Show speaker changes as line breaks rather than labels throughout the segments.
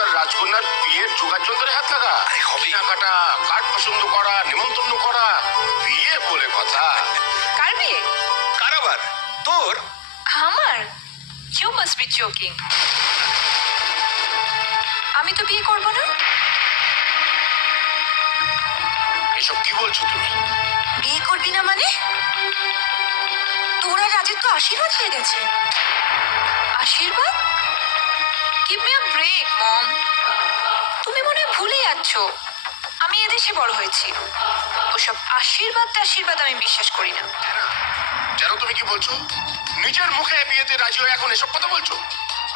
আর রাজকন্যার বিয়ের জোগাড় যন্ত্রে হাত লাগা। কেনাকাটা কার্ড পছন্দ করা নিমন্ত্রণ করা? বিয়ে বলে কথা।
কার বিয়ে?
কারাবার তোর?
আমার? ইউ মাস্ট বি জোকিং আমি তো বিয়ে করব না?
এসব কি বলছো তুমি?
বিয়ে করবি না মানে? তোরা রাজের তো আশীর্বাদ হয়ে গেছে। যাচ্ছ আমি এদেশে বড় হয়েছি। ওসব আশীর্বাদ আশীর্বাদ আমি বিশ্বাস করি না।
জানো তুমি কি বলছো? নিজের মুখে বিয়েতে রাজি হয়ে এখন এসব কথা বলছো?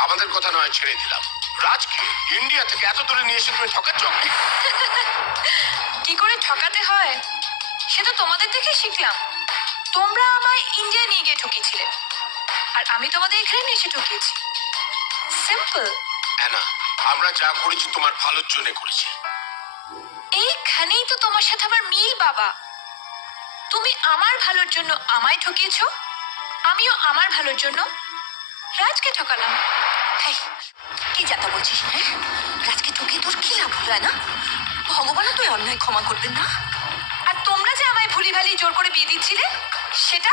আমাদের কথা নয় ছেড়ে দিলাম। রাজকে ইন্ডিয়া থেকে এত দূরে নিয়ে এসে তুমি ঠকাচ্ছ
কি করে ঠকাতে হয়? সেটা তোমাদের থেকে শিখলাম। তোমরা আমায় ইন্ডিয়া নিয়ে গিয়ে ঠকিয়েছিলে। আর আমি তোমাদের এখানে নিয়ে এসে ঠকিয়েছি। সিম্পল
অ্যানা আমরা যা করেছি তোমার ভালোর জন্য করেছি।
এইখানেই তো তোমার সাথে আমার মিল, বাবা। তুমি আমার ভালোর জন্য আমায় ঠকিয়েছো, আমিও আমার ভালোর জন্য রাজকে ঠকালাম।
কি যাতা বলছিস হ্যাঁ? রাজকে ঠকিয়ে তোর কি লাভ হলো না ভগবানও তুই অন্যায় ক্ষমা করবেন না।
আর তোমরা যে আমায় ভুলি ভালি জোর করে বিয়ে দিচ্ছিলে, সেটা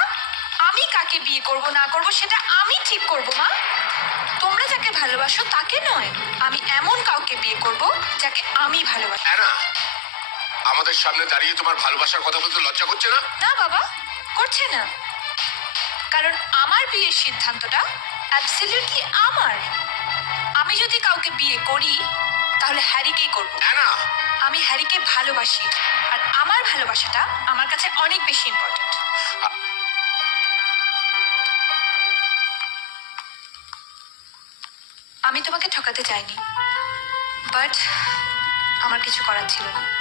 আমি কাকে বিয়ে করব, না করব, সেটা আমি ঠিক করব, মা। তোমরা যাকে ভালোবাসো তাকে নয়। যাকে আমি ভালোবাসি।
অ্যানা আমাদের সামনে দাঁড়িয়ে তোমার ভালোবাসার কথা বলতে লজ্জা করছে না?
না বাবা করছে না। কারণ আমার বিয়ের সিদ্ধান্তটা অ্যাবসলিউটলি আমার। আমি যদি কাউকে বিয়ে করি তাহলে হ্যারিকেই করব।
অ্যানা
আমি হ্যারিকে ভালোবাসি আর আমার ভালোবাসাটা আমার কাছে অনেক বেশি ইম্পর্টেন্ট আমি তোমাকে ঠকাতে চাইনি। বাট আমার কিছু করার ছিল না।